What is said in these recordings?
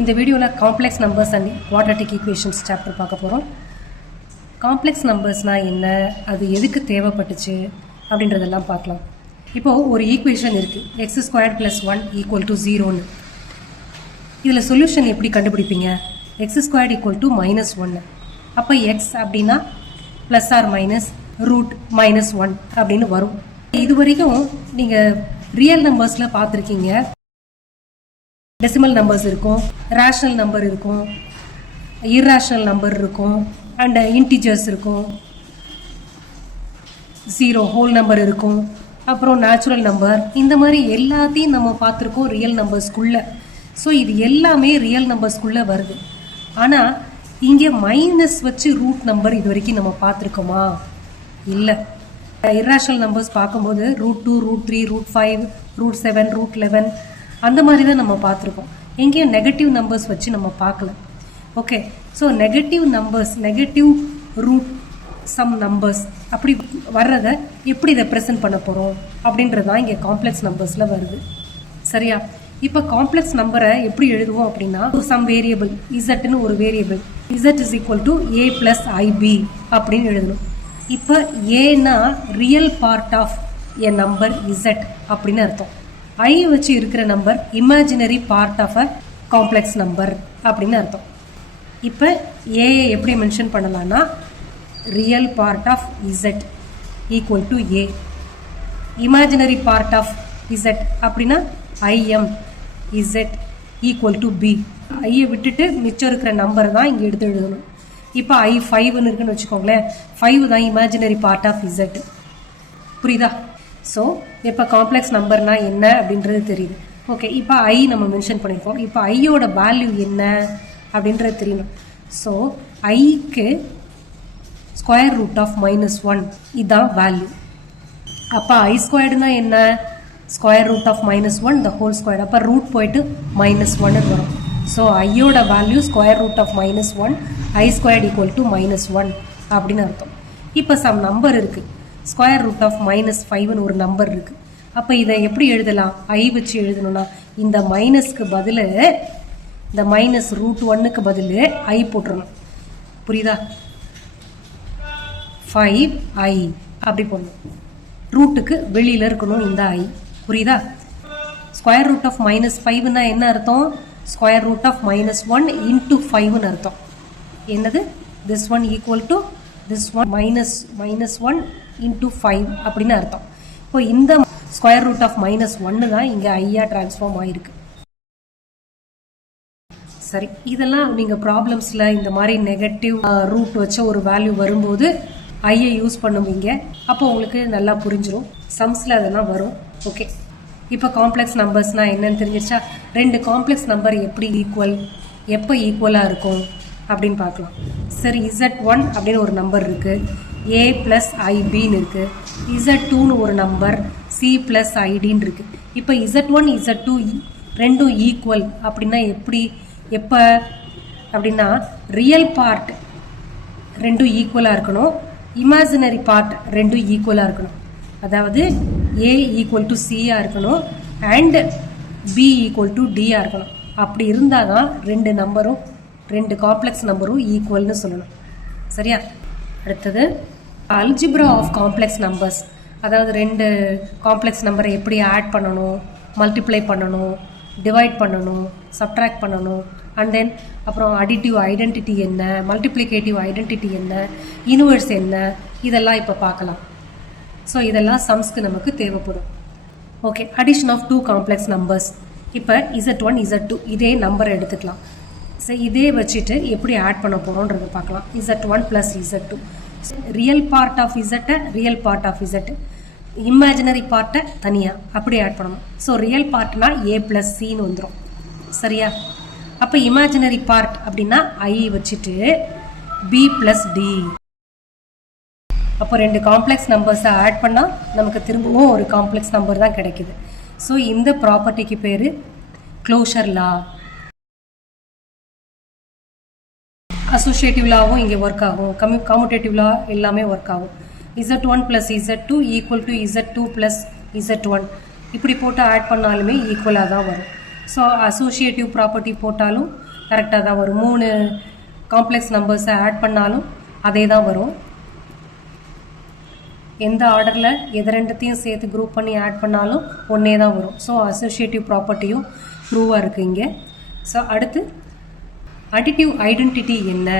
இந்த வீடியோவில் complex numbers and quadratic equations chapter பார்க்க போகிறோம். காம்ப்ளெக்ஸ் நம்பர்ஸ்னால் என்ன, அது எதுக்கு தேவைப்பட்டுச்சு அப்படின்றதெல்லாம் பார்க்கலாம். இப்போது ஒரு ஈக்குவேஷன் இருக்குது, x² + 1 = 0ன்னு. இதில் சொல்யூஷன் எப்படி கண்டுபிடிப்பீங்க? x² = -1. அப்போ x அப்படின்னா ±√-1 அப்படின்னு வரும். இது வரைக்கும் நீங்கள் ரியல் நம்பர்ஸில் பார்த்துருக்கீங்க. டெசிமல் நம்பர்ஸ் இருக்கும், ரேஷனல் நம்பர் இருக்கும், இர்ரேஷனல் நம்பர் இருக்கும், அண்ட் இன்டிஜர்ஸ் இருக்கும், 0 ஹோல் நம்பர் இருக்கும், அப்புறம் நேச்சுரல் நம்பர். இந்த மாதிரி எல்லாத்தையும் நம்ம பார்த்துருக்கோம் ரியல் நம்பர்ஸ்குள்ளே. ஸோ இது எல்லாமே ரியல் நம்பர்ஸ்குள்ளே வருது. ஆனால் இங்கே மைனஸ் வச்சு ரூட் நம்பர் இது வரைக்கும் நம்ம பார்த்துருக்கோமா? இல்லை. இர்ரேஷனல் நம்பர்ஸ் பார்க்கும்போது √2, √3, √5, √7, √11 அந்த மாதிரி தான் நம்ம பார்த்துருக்கோம். எங்கேயும் நெகட்டிவ் நம்பர்ஸ் வச்சு நம்ம பார்க்கல. Okay, so negative numbers, negative root some numbers அப்படி வர்றதை எப்படி ரெப்ரசன்ட் பண்ண போகிறோம் அப்படின்றது தான் இங்கே காம்ப்ளெக்ஸ் நம்பர்ஸில் வருது. சரியா? இப்போ காம்ப்ளெக்ஸ் நம்பரை எப்படி எழுதுவோம் அப்படின்னா, சம் வேரியபிள் இசட்னு ஒரு வேரியபிள், இசட் = a + ib அப்படின்னு எழுதணும். இப்போ ஏன்னா real part of a number Z அப்படின்னு அர்த்தம். ஐ வச்சு இருக்கிற number imaginary part of a complex number அப்படின்னு அர்த்தம். இப்போ ஏயை எப்படி மென்ஷன் பண்ணலான்னா, real part of Z = a, imaginary part of Z அப்படின்னா im இசட் = b. ஐயை விட்டுட்டு மிச்சம் இருக்கிற நம்பர் தான் இங்கே எடுத்து எழுதணும். இப்போ i5ன்னு இருக்குன்னு வச்சுக்கோங்களேன், 5 தான் இமேஜினரி பார்ட் ஆஃப் இசட். புரியுதா? ஸோ இப்போ காம்ப்ளெக்ஸ் நம்பர்னா என்ன அப்படின்றது தெரியுது. ஓகே, இப்போ ஐ நம்ம மென்ஷன் பண்ணியிருக்கோம். இப்போ ஐயோட வேல்யூ என்ன அப்படின்றது தெரியணும். ஸோ ஐக்கு √−1 இதுதான் வேல்யூ. அப்போ i² என்ன? √−1 the whole square. அப்போ ரூட் போயிட்டு -1 வரும். ஸோ ஐயோட வேல்யூ √−1, i² = -1 அப்படின்னு அர்த்தம். இப்போ சம் நம்பர் இருக்குது, √−5ன்னு ஒரு நம்பர் இருக்குது. அப்போ இதை எப்படி எழுதலாம்? ஐ வச்சு எழுதணும்னா இந்த மைனஸ்க்கு பதில், இந்த -√1க்கு பதில் ஐ போட்டுருணும். புரியுதா? 5i அப்படி போடணும். ரூட்டுக்கு வெளியில் இருக்கணும் இந்த ஐ. புரியுதா? √−5ன்னா என்ன அர்த்தம்? √−1 × 5ன்னு அர்த்தம். என்னது? this one equal to this one minus -1 × 5 அப்படின்னு அர்த்தம். இப்போ இந்த √−1 தான் இங்கே ஐயா டிரான்ஸ்ஃபார்ம் ஆயிருக்கு. சரி, இதெல்லாம் நீங்கள் ப்ராப்ளம்ஸில் இந்த மாதிரி நெகட்டிவ் ரூட் வச்ச ஒரு வேல்யூ வரும்போது ஐயை யூஸ் பண்ணுவீங்க. அப்போ உங்களுக்கு நல்லா புரிஞ்சிடும். சம்ஸில் அதெல்லாம் வரும். ஓகே, இப்போ காம்ப்ளெக்ஸ் நம்பர்ஸ்னால் என்னன்னு தெரிஞ்சிருச்சா? ரெண்டு காம்ப்ளெக்ஸ் நம்பர் எப்படி ஈக்குவல், எப்போ ஈக்குவலாக இருக்கும் அப்படின்னு பார்க்கலாம். சரி, Z1 அப்படின்னு ஒரு நம்பர் இருக்குது, a + ibன்னு இருக்குது. Z2ன்னு ஒரு நம்பர், c + idன்னு இருக்குது. இப்போ Z1 Z2 ரெண்டும் ஈக்குவல் அப்படின்னா எப்போ அப்படின்னா ரியல் பார்ட் ரெண்டும் ஈக்குவலாக இருக்கணும், இமேஜினரி பார்ட் ரெண்டும் ஈக்குவலாக இருக்கணும். அதாவது a = c-ஆக இருக்கணும் அண்ட் b = d-ஆக இருக்கணும். அப்படி இருந்தால் தான் ரெண்டு காம்ப்ளெக்ஸ் நம்பரும் ஈக்குவல்னு சொல்லணும். சரியா? அடுத்தது அல்ஜிப்ரா ஆஃப் காம்ப்ளெக்ஸ் நம்பர்ஸ். அதாவது ரெண்டு காம்ப்ளெக்ஸ் நம்பரை எப்படி ஆட் பண்ணணும், மல்டிப்ளை பண்ணணும், டிவைட் பண்ணணும், சப்ட்ராக்ட் பண்ணணும், அண்ட் தென் அப்புறம் அடிட்டிவ் ஐடென்டிட்டி என்ன, மல்டிப்ளிகேட்டிவ் ஐடென்டிட்டி என்ன, இன்வெர்ஸ் என்ன, இதெல்லாம் இப்போ பார்க்கலாம். ஸோ இதெல்லாம் சம்ஸ்க்கு நமக்கு தேவைப்படும். Okay, addition of 2 complex numbers. இப்போ Z1 Z2 இதே நம்பரை எடுத்துக்கலாம். ஸோ இதே வச்சுட்டு எப்படி ஆட் பண்ண போகிறோன்றதை பார்க்கலாம். Z1 + Z2, real part of இசட்டை ரியல் பார்ட் ஆஃப் இசட்டு, இமேஜினரி பார்ட்டை தனியாக அப்படி ஆட் பண்ணணும். ஸோ ரியல் பார்ட்னா a + cன்னு வந்துடும். சரியா? அப்போ இமேஜினரி பார்ட் அப்படின்னா ஐ வச்சுட்டு b + d. அப்போ ரெண்டு காம்ப்ளெக்ஸ் நம்பர்ஸை ஆட் பண்ணால் நமக்கு திரும்பவும் ஒரு காம்ப்ளெக்ஸ் நம்பர் தான் கிடைக்குது. ஸோ இந்த ப்ராப்பர்ட்டிக்கு பேர் க்ளோஷர் லா. அசோசியேட்டிவ் லாவும் இங்கே ஒர்க் ஆகும், கம்யூட்டேட்டிவ் லா எல்லாமே ஒர்க் ஆகும். Z1 + Z2 = Z2 + Z1 இப்படி போட்டு ஆட் பண்ணாலுமே ஈக்குவலாக தான் வரும். ஸோ அசோசியேட்டிவ் ப்ராப்பர்ட்டி போட்டாலும் கரெக்டாக தான் வரும். 3 காம்ப்ளெக்ஸ் நம்பர்ஸை ஆட் பண்ணாலும் அதே தான் வரும். எந்த ஆர்டரில் எது ரெண்டுத்தையும் சேர்த்து குரூப் பண்ணி ஆட் பண்ணாலும் ஒன்றே தான் வரும். ஸோ அசோசியேட்டிவ் ப்ராப்பர்ட்டியும் ட்ரூவாக இருக்குது இங்கே. ஸோ அடுத்து அடிட்டிவ் ஐடென்டிட்டி என்ன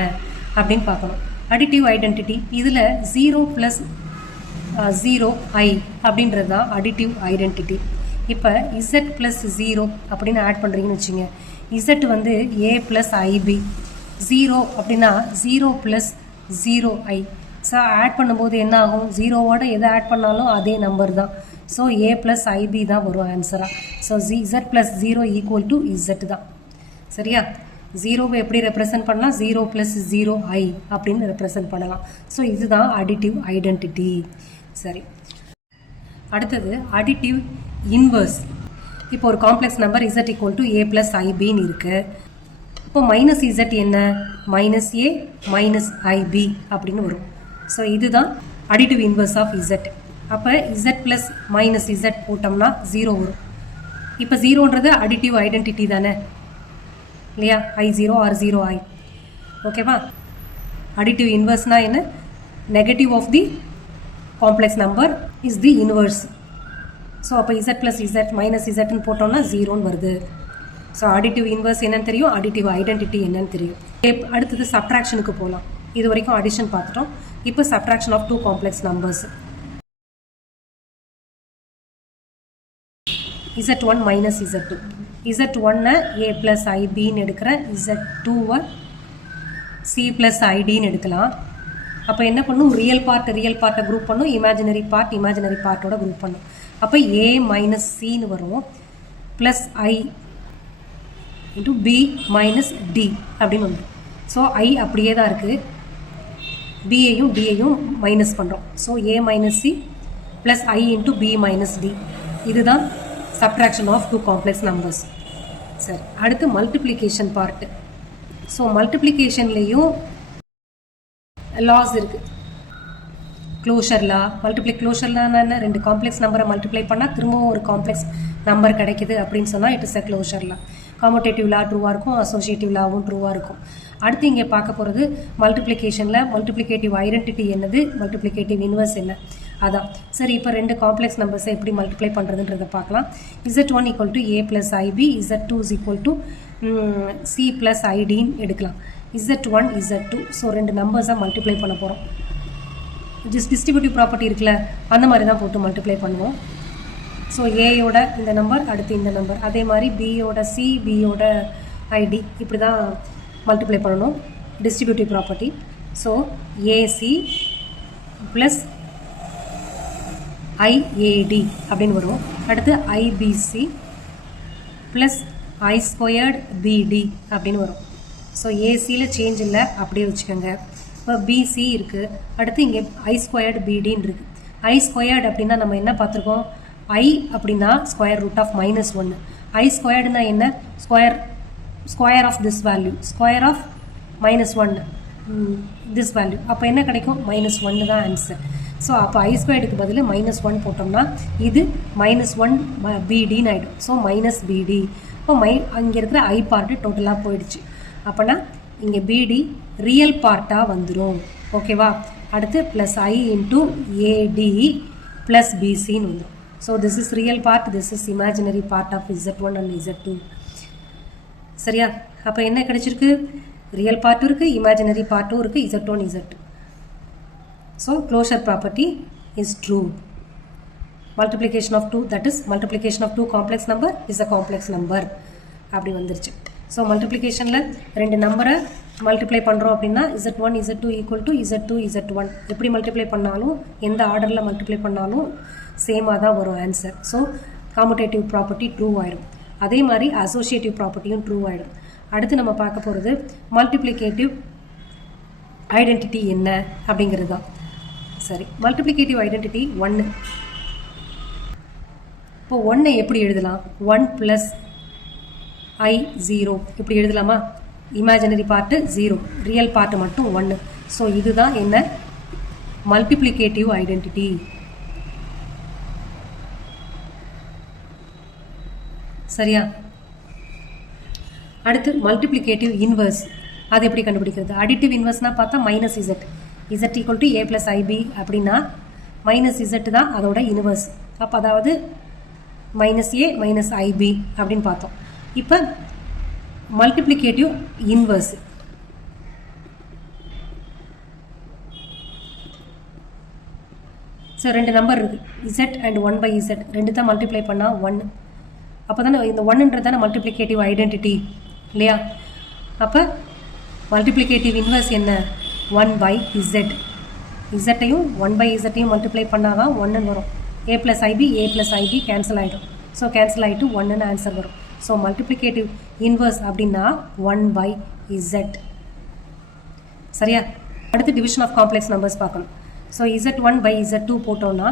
அப்படின்னு பார்க்கணும். அடிட்டிவ் ஐடென்டிட்டி இதில் 0 + 0 i அப்படின்றது தான் அடிட்டிவ் ஐடென்டிட்டி. இப்போ z + 0 அப்படின்னு ஆட் பண்ணுறீங்கன்னு வச்சுங்க. z வந்து a + ib, 0 அப்படின்னா 0 + 0i. ஸோ ஆட் பண்ணும்போது என்ன ஆகும், 0வோட எதை ஆட் பண்ணாலும் அதே நம்பர் தான். ஸோ a + ib தான் வரும் ஆன்சராக. ஸோ z + 0 = z தான். சரியா? 0வை எப்படி ரெப்ரசன்ட் பண்ணலாம், 0 + 0i அப்படின்னு ரெப்ரசன்ட் பண்ணலாம். ஸோ இதுதான் அடிட்டிவ் ஐடென்டிட்டி. சரி, அடுத்தது அடிட்டிவ் இன்வர்ஸ். இப்போ ஒரு காம்ப்ளெக்ஸ் நம்பர் z = a + ibன்னு இருக்குது. இப்போ -z என்ன, -a - ib அப்படின்னு வரும். ஸோ இதுதான் அடிட்டிவ் இன்வர்ஸ் ஆஃப் z. அப்போ z + -z போட்டோம்னா 0 வரும். இப்போ 0ன்றது அடிட்டிவ் ஐடென்டிட்டி தானே இல்லையா, i0 or 0i. ஓகேவா? அடிட்டிவ் இன்வர்ஸ்னால் என்ன, negative of the complex number is the inverse. So அப்போ z + z -zன்னு போட்டோம்னா 0ன்னு வருது. ஸோ அடிட்டிவ் இன்வர்ஸ் என்னன்னு தெரியும், அடிட்டிவ் ஐடென்டிட்டி என்னன்னு தெரியும். அடுத்தது சப்ட்ராக்ஷனுக்கு போகலாம். இது வரைக்கும் அடிஷன் பார்த்துட்டோம். இப்போ subtraction of 2 complex numbers. z1 - z2. z1-ஐ a + ibன்னு எடுக்கிறேன், z2-ஐ c + idன்னு எடுக்கலாம். அப்போ என்ன பண்ணும், ரியல் பார்ட்டை குரூப் பண்ணும், இமேஜினரி பார்ட்டோட குரூப் பண்ணும். அப்போ a - cன்னு வரும், ப்ளஸ் i × b - d அப்படின்னு வந்துடும். ஸோ i அப்படியே தான் இருக்குது, b-ஐயும் d-ஐயும் மைனஸ் பண்ணுறோம். So a - c plus i × b - d. இதுதான் சப்ட்ராக்ஷன் ஆஃப் 2 காம்ப்ளெக்ஸ் நம்பர்ஸ். சரி, அடுத்து மல்டிப்ளிகேஷன் பார்ட்டு. ஸோ மல்டிப்ளிகேஷன்லேயும் லாஸ் இருக்குது. க்ளோஷர் லா, க்ளோஷர்லான்னா என்ன, 2 காம்ப்ளெக்ஸ் நம்பரை மல்டிப்ளை பண்ணால் திரும்பவும் ஒரு காம்ப்ளெக்ஸ் நம்பர் கிடைக்குது அப்படின்னு சொன்னால் it is a closure law. Commutative law ட்ரூவாக இருக்கும், அசோசியேட்டிவ் லாவும் ட்ரூவாக இருக்கும். அடுத்து இங்கே பார்க்க போகிறது மல்டிப்ளிகேஷனில் மல்டிப்ளிகேட்டிவ் ஐடென்டிட்டி என்னது, மல்டிப்ளிகேட்டிவ் இன்வர்ஸ் என்ன, அதான். சரி, இப்போ 2 காம்ப்ளெக்ஸ் நம்பர்ஸை எப்படி மல்டிப்ளை பண்ணுறதுன்றதை பார்க்கலாம். z1 = a + ib, z2 = c + idன்னு எடுக்கலாம். z1 z2, ஸோ 2 நம்பர்ஸாக மல்டிப்ளை பண்ண போகிறோம். டிஸ்ட்ரிபியூட்டிவ் ப்ராப்பர்ட்டி இருக்குல்ல, அந்த மாதிரி தான் போட்டு மல்டிப்ளை பண்ணுவோம். ஸோ ஏயோட இந்த நம்பர், அடுத்து இந்த நம்பர், அதே மாதிரி பியோட சி, பியோட ஐடி, இப்படி தான் மல்டிப்ளை பண்ணணும், distributive property. So AC plus IAT அப்படின்னு வரும். அடுத்து ஐபிசி ப்ளஸ் I² BD அப்படின்னு வரும். ஸோ ஏசியில் சேஞ்ச் இல்லை, அப்படியே வச்சுக்கோங்க. இப்போ பிசி இருக்குது, அடுத்து இங்கே I² BDன்னு இருக்குது. I² அப்படின்னா நம்ம என்ன பார்த்துருக்கோம், I அப்படின்னா √(-1). I²னா என்ன, square of this value, square of -1 this value. அப்போ என்ன கிடைக்கும், -1 தான் ஆன்சர். ஸோ அப்போ I²க்கு பதில் -1 போட்டோம்னா இது -1 BDன்னு ஆகிடும். So -BD. இப்போ அங்கே இருக்கிற I பார்ட்டு டோட்டலாக போயிடுச்சு. அப்போனா இங்கே BD ரியல் பார்ட்டாக வந்துடும். ஓகேவா? அடுத்து ப்ளஸ் I × AD ப்ளஸ் BCன்னு வந்துடும். So this is real part, this is imaginary part of Z1 and Z2. சரியா? அப்போ என்ன கிடைச்சிருக்கு, ரியல் பார்ட்டும் இருக்குது, இமேஜினரி பார்ட்டும் இருக்குது, Z1 Z2. So closure property is true. Multiplication of 2, that is multiplication of 2 complex number is a complex number. அப்படி வந்துருச்சு. So மல்டிப்ளிகேஷனில் 2 நம்பரை multiply பண்ணுறோம் அப்படின்னா Z1 Z2 = Z2 Z1. எப்படி மல்டிப்ளை பண்ணாலும், எந்த ஆர்டரில் மல்டிப்ளை பண்ணாலும் சேமாக தான் வரும் answer. So commutative property true ஆகிடும். அதே மாதிரி அசோசியேட்டிவ் ப்ராப்பர்ட்டியும் ட்ரூ ஆகிடும். அடுத்து நம்ம பார்க்க போகிறது மல்டிப்ளிகேட்டிவ் ஐடென்டிட்டி என்ன அப்படிங்கிறது தான். சரி, மல்டிப்ளிகேட்டிவ் ஐடென்டிட்டி 1. இப்போ 1 எப்படி எழுதலாம், 1 + I 0 இப்படி எழுதலாமா? இமேஜினரி பார்ட்டு 0, ரியல் பார்ட்டு மட்டும் 1. ஸோ இதுதான் என்ன, மல்டிப்ளிகேட்டிவ் ஐடென்டிட்டி. சரியா? அடுத்து மல்டிப்ளிகேட்டிவ் இன்வர்ஸ், அது எப்படி கண்டுபிடிக்கிறது? அடிட்டிவ் இன்வர்ஸ்னால் பார்த்தா minus Z, Z equal to A plus IP அப்படின்னா மைனஸ் இசட் தான் அதோட இன்வர்ஸ். அப்போ அதாவது மைனஸ் ஏ மைனஸ் ஐபி அப்படின்னு பார்த்தோம். இப்போ மல்டிப்ளிகேட்டிவ் இன்வர்ஸ், ஸோ ரெண்டு நம்பர் இருக்குது இசட் அண்ட் 1/z, ரெண்டு தான் மல்டிப்ளை பண்ணால் 1. அப்போ தானே இந்த 1ன்றது தானே மல்டிப்ளிகேட்டிவ் ஐடென்டிட்டி இல்லையா? அப்போ மல்டிப்ளிகேட்டிவ் இன்வர்ஸ் என்ன? 1/z. இசட்டையும் 1/z மல்டிப்ளை பண்ணால் தான் 1ன்னு வரும். ஏ ப்ளஸ் ஐபி கேன்சல் ஆகிடும். ஸோ கேன்சல் ஆகிட்டு 1ன்னு ஆன்சர் வரும். ஸோ மல்டிப்ளிகேட்டிவ் இன்வர்ஸ் அப்படின்னா 1/z. சரியா? அடுத்து டிவிஷன் ஆஃப் காம்ப்ளெக்ஸ் நம்பர்ஸ் பார்க்கணும். ஸோ z1/z2 போட்டோம்னா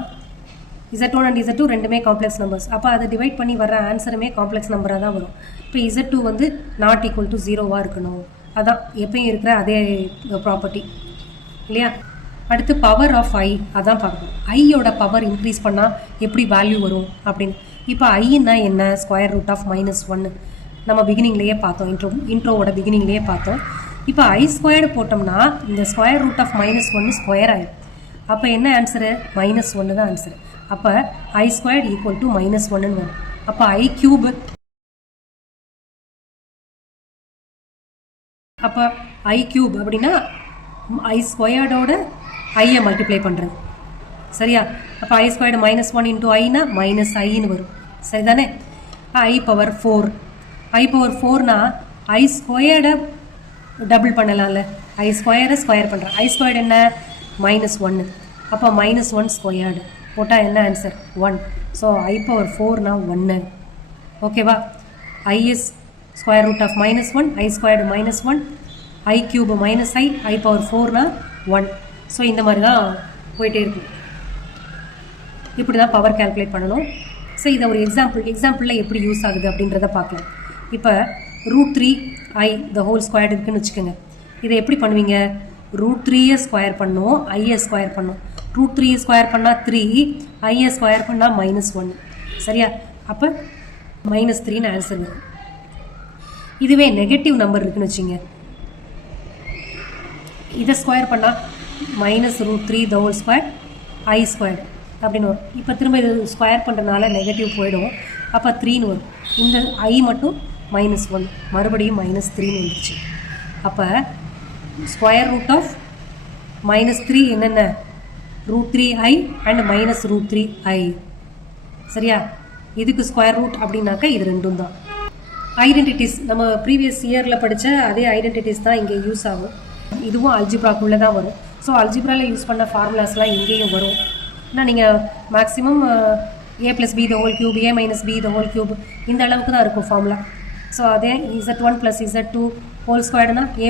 z1 அண்ட் z2 ரெண்டுமே காம்ப்ளெக்ஸ் நம்பர்ஸ். அப்போ அதை டிவைட் பண்ணி வர ஆன்சருமே காம்ப்ளெக்ஸ் நம்பராக தான் வரும். இப்போ z2 வந்து நாட் ஈக்குவல் டு 0வாக இருக்கணும். அதான் எப்பயும் இருக்கிற அதே ப்ராப்பர்ட்டி இல்லையா? அடுத்து பவர் ஆஃப் ஐ, அதான் பார்க்கணும். ஐயோட பவர் இன்க்ரீஸ் பண்ணால் எப்படி வேல்யூ வரும் அப்படின்னு. இப்போ ஐன்னா என்ன? ஸ்கொயர் ரூட் ஆஃப் -1 நம்ம பிகினிங்லேயே பார்த்தோம், இன்ட்ரோவோட பிகினிங்லேயே பார்த்தோம். இப்போ ஐ ஸ்கொயர்டு போட்டோம்னா இந்த ஸ்கொயர் ரூட் ஆஃப் -1 ஸ்கொயர் ஆயிடும். அப்போ என்ன ஆன்சரு? -1 தான் ஆன்சரு. அப்போ ஐ ஸ்கொயர்டு ஈக்குவல் டு -1ன்னு வரும். அப்போ ஐ கியூபு, அப்போ ஐ கியூப் அப்படின்னா ஐ ஸ்கொயர்டோட ஐயை மல்டிப்ளை பண்ணுறது. சரியா? அப்போ ஐ ஸ்கொயர்டு -1 இன்ட்டு ஐனா -iன்னு வரும். சரிதானே? ஐ பவர் 4, ஐ பவர் 4னா ஐ ஸ்கொயர்டை டபுள் பண்ணலாம்ல, ஐ ஸ்கொயரை ஸ்கொயர் பண்ணுறேன். ஐ ஸ்கொயர்டு என்ன? -1. அப்போ -1 ஸ்கொயர்டு போட்டால் என்ன ஆன்சர்? 1. ஸோ ஐ பவர் 4னா 1. ஓகேவா? I is square root of -1, i squared -1, i cube -i, i power 4னா 1. ஸோ இந்த மாதிரி தான் போயிட்டே இருக்கும். இப்படி தான் பவர் கேல்குலேட் பண்ணணும். ஸோ இதை ஒரு எக்ஸாம்பிளில் எப்படி யூஸ் ஆகுது அப்படின்றத பார்க்கலாம். இப்போ √3i த ஹோல் ஸ்கொயர்டு இருக்குன்னு வச்சுக்கோங்க. இதை எப்படி பண்ணுவீங்க? √3 ஸ்கொயர் பண்ணும், ஐயை ஸ்கொயர் பண்ணும். √3 ஸ்கொயர் பண்ணால் 3, ஐயை ஸ்கொயர் பண்ணால் -1. சரியா? அப்போ -3ன்னு ஆன்சர் வரும். இதுவே நெகட்டிவ் நம்பர் இருக்குன்னு வச்சுங்க, இதை ஸ்கொயர் பண்ணால் -√3 the whole square I squared அப்படின்னு வரும். இப்போ திரும்ப இது ஸ்கொயர் பண்ணுறதுனால நெகட்டிவ் போயிடும். அப்போ 3ன்னு வரும். இந்த ஐ மட்டும் -1, மறுபடியும் -3ன்னு வந்துருச்சு. அப்போ ஸ்கொயர் ரூட் ஆஃப் -3 என்னென்ன? √3i and -√3i. சரியா? இதுக்கு ஸ்கொயர் ரூட் அப்படின்னாக்கா இது ரெண்டும் தான். ஐடென்டிட்டிஸ் நம்ம ப்ரீவியஸ் இயரில் படித்த அதே ஐடென்டிட்டிஸ் தான் இங்கே யூஸ் ஆகும். இதுவும் அல்ஜிப்ராக்குள்ளே தான் வரும். ஸோ அல்ஜிப்ராவில் யூஸ் பண்ண ஃபார்முலாஸ்லாம் இங்கேயும் வரும். ஆனால் நீங்கள் maximum a + b the whole cube, a - b the whole cube இந்த அளவுக்கு தான் இருக்கும் ஃபார்முலா. ஸோ அதே z1 + z2 ஹோல் ஸ்கொயர்டுனா a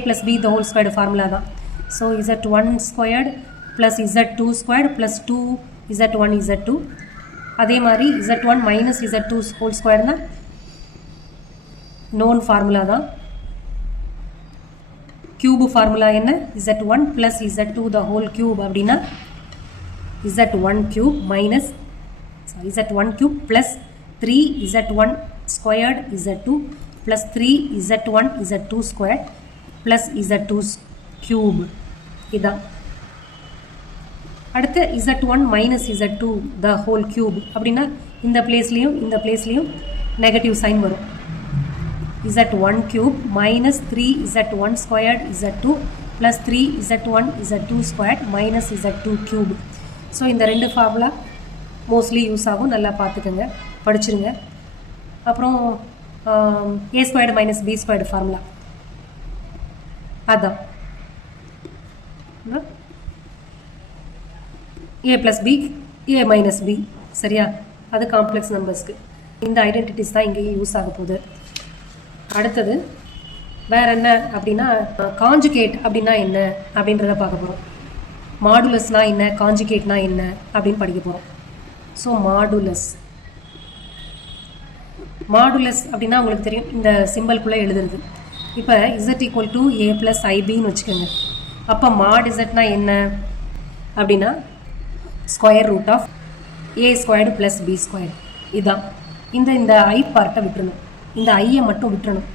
+ b the whole squared formula தான். So z1 squared plus z2 squared plus 2z1 z2. அதே மாதிரி z1 - z2 whole ஸ்கொயர்டுனா நோன் ஃபார்முலா தான். கியூபு ஃபார்முலா என்ன? z1 + z2 the whole cube அப்படின்னா z1 cube plus 3z1 squared z2 plus 3z1 z2 squared plus z2 cube. இதான். அடுத்து z1 - z2 the whole cube அப்படின்னா இந்த பிளேஸ்லையும் நெகட்டிவ் சைன் வரும். z1 cube -3z1 squared z2 plus 3z1 z2 squared -z2 cube. So இந்த ரெண்டு formula mostly use ஆகும். நல்லா பார்த்துக்கோங்க, படிச்சுருங்க. அப்புறம் a squared - b squared formula அதான். a + b, a - b. சரியா? அது காம்ப்ளெக்ஸ் நம்பர்ஸ்க்கு. இந்த ஐடென்டிட்டிஸ் தான் இங்கேயும் யூஸ் ஆக போகுது. அடுத்தது வேற என்ன அப்படின்னா காஞ்சுகேட் அப்படின்னா என்ன அப்படின்றத பார்க்க போகிறோம். மாடுலஸ்னா என்ன, காஞ்சுகேட்னா என்ன அப்படின்னு படிக்க போகிறோம். ஸோ மாடுலஸ் அப்படின்னா உங்களுக்கு தெரியும், இந்த சிம்பிள்குள்ளே எழுதுறது. இப்போ z = a + ib வச்சுக்கோங்க. அப்போ mod zனா என்ன அப்படின்னா square root of a squared plus b square. இதுதான். இந்த ஐ பார்ட்டை விட்டுறணும், இந்த ஐயை மட்டும் விட்டுறணும்.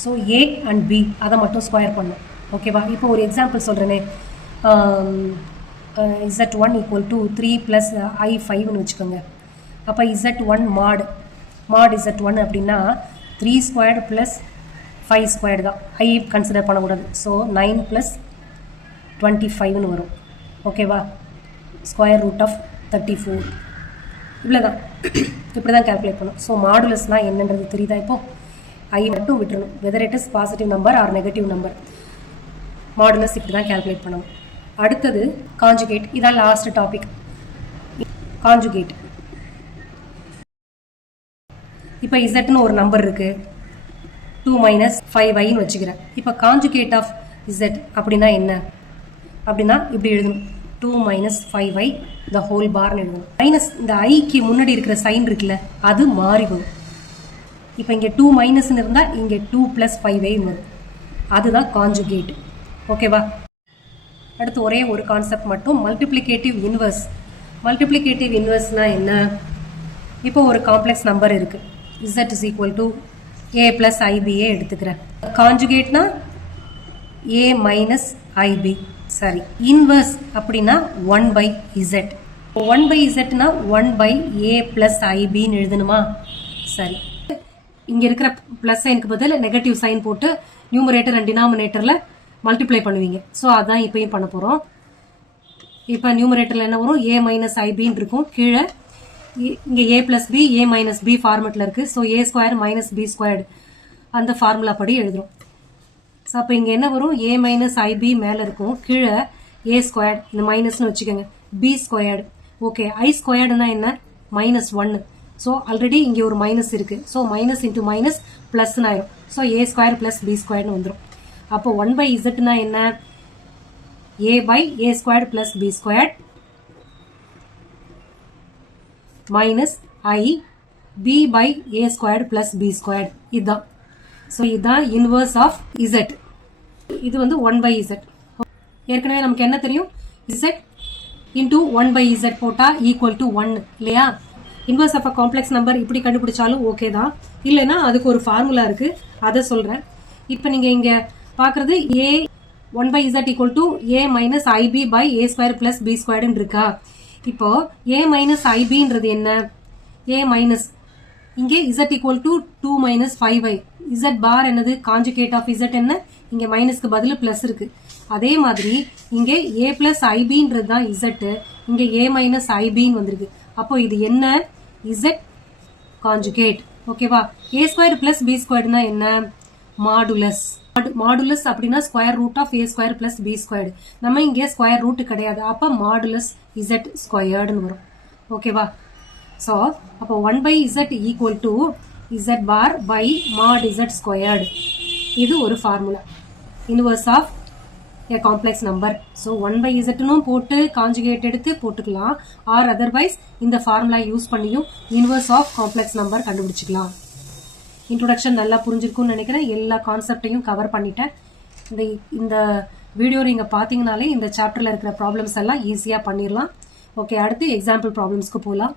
ஸோ ஏ அண்ட் பி அதை மட்டும் ஸ்கொயர் பண்ணும். ஓகேவா? இப்போ ஒரு எக்ஸாம்பிள் சொல்கிறேனே, Z1 ஈக்குவல் டு 3 ப்ளஸ் I5ன்னு வச்சுக்கோங்க. அப்போ Z1 மாட் Z1 அப்படின்னா 3 ஸ்கொயர்டு ப்ளஸ் 5 ஸ்கொயர்டு தான், ஐ கன்சிடர் பண்ணக்கூடாது. ஸோ 9 ப்ளஸ் 25ன்னு வரும். ஓகேவா? Square root of 34. இவ்வளோ தான், இப்படி தான் கேல்குலேட் பண்ணும். ஸோ மாடுலஸ்னால் என்னன்றது தெரியுதா? இப்போது ஐ மட்டும் விட்டுறணும், whether it is positive number or negative number. Modulus இப்படி தான் கேல்குலேட் பண்ணணும். அடுத்தது காஞ்சுகேட். இதான் லாஸ்ட் டாபிக், காஞ்சுகேட். இப்போ இசட்னு ஒரு நம்பர் இருக்கு, 2 மைனஸ் 5iன்னு வச்சுக்கிறேன். இப்போ காஞ்சுகேட் ஆஃப் இசட் அப்படின்னா என்ன அப்படின்னா இப்படி எழுதணும், 2 மைனஸ் 5i த ஹோல் பார்னு எழுதணும். மைனஸ் இந்த ஐக்கு முன்னாடி இருக்கிற சைன் இருக்குல்ல, அது மாறி வரும். இப்போ இங்கே 2 மைனஸ்ன்னு இருந்தால் இங்கே 2 ப்ளஸ் 5iன்னு வரும். அதுதான் காஞ்சுகேட். ஓகேவா? அடுத்து ஒரே ஒரு கான்செப்ட் மட்டும், மல்டிப்ளிகேட்டிவ் இன்வர்ஸ். மல்டிப்ளிகேட்டிவ் இன்வர்ஸ்னால் என்ன? இப்போ ஒரு காம்ப்ளெக்ஸ் நம்பர் இருக்குது, z is equal to a plus ஐபிஏ எடுத்துக்கிறேன். காஞ்சுகேட்னா a மைனஸ் ஐபி. சரி, இன்வர்ஸ் அப்படின்னா 1/z. 1/zனா 1/a ப்ளஸ் ஐபின்னு எழுதணுமா? சரி, இங்கே இருக்கிற ப்ளஸ் சைனுக்கு பதில் நெகட்டிவ் சைன் போட்டு நியூமரேட்டர் அண்ட் டினாமினேட்டரில் மல்டிப்ளை பண்ணுவீங்க. ஸோ அதான் இப்போயும் பண்ண போகிறோம். இப்போ நியூமரேட்டரில் என்ன வரும்? a மைனஸ் ஐபின்னு இருக்கும். கீழே இங்கே a plus b, a minus b ஃபார்மெட்டில் இருக்குது. So a square minus b squared அந்த ஃபார்முலா படி எழுதுகிறோம். ஸோ அப்போ இங்கே என்ன வரும்? a மைனஸ் ஐபி மேலே இருக்கும், கீழே a ஸ்கொயர்டு, இந்த மைனஸ்னு வச்சுக்கோங்க, b ஸ்கொயர்டு. ஓகே, i ஸ்கொயர்டுனா என்ன? -1. ஸோ ஆல்ரெடி இங்கே ஒரு மைனஸ் இருக்குது. ஸோ மைனஸ் இன்ட்டு மைனஸ் ப்ளஸ்ன்னு ஆயிரும். So a square plus b ஸ்கொயர்னு வந்துடும். அப்போ 1/zனா என்ன? a/a squared plus b squared minus i b/a squared plus b squared. இதுதான். ஸோ இதுதான் இன்வர்ஸ் ஆஃப் z. இது வந்து 1/z. ஏற்கனவே நமக்கு என்ன தெரியும்? z இன்டூ 1/z போட்டால் ஈக்குவல் டு 1 இல்லையா? Inverse of a complex number இப்படி கண்டுபிடிச்சாலும் ஓகே தான். இல்லைன்னா அதுக்கு ஒரு ஃபார்முலா இருக்குது, அதை சொல்கிறேன். இப்போ நீங்கள் இங்கே பார்க்குறது a 1/z equal to a minus I B by a square plus b ஸ்கொயர்டுன்னு இருக்கா? இப்போ a மைனஸ் ஐபின்றது என்ன? a மைனஸ், இங்கே z equal to 2 minus 5i. z bar என்னது? காஞ்சுகேட் ஆஃப் z என்ன? இங்கே மைனஸ்க்கு பதில் ப்ளஸ் இருக்கு. அதே மாதிரி இங்கே a பிளஸ் ஐபின்றது தான் z, இங்கே a மைனஸ் ஐபின்னு வந்திருக்கு. அப்போ இது என்ன? z conjugate. ஓகேவா? a ஸ்கொயர் பிளஸ் b ஸ்கொயர்டுனா என்ன? மாடுலஸ். மாடுலஸ் அப்படின்னா square root of a square plus b squared. நம்ம இங்கே ஸ்கொயர் ரூட் கிடையாது, அப்போ மாடுலஸ் z ஸ்கொயர்டுன்னு வரும். ஓகேவா? ஸோ அப்போ 1/z equal to z bar by mod z squared. இது ஒரு formula, inverse of a complex number. So 1/zனும் போட்டு காஞ்சுகேட் எடுத்து போட்டுக்கலாம், ஆர் அதர்வைஸ் இந்த ஃபார்முலா யூஸ் பண்ணியும் இன்வர்ஸ் ஆஃப் காம்ப்ளெக்ஸ் நம்பர் கண்டுபிடிச்சிக்கலாம். இன்ட்ரோடக்ஷன் நல்லா புரிஞ்சிருக்கும்னு நினைக்கிறேன். எல்லா கான்செப்டையும் கவர் பண்ணிட்டேன். இந்த வீடியோ நீங்கள் பார்த்தீங்கனாலே இந்த சாப்டரில் இருக்கிற ப்ராப்ளம்ஸ் எல்லாம் ஈஸியாக பண்ணிடலாம். ஓகே, அடுத்து எக்ஸாம்பிள் ப்ராப்ளம்ஸ்க்கு போகலாம்.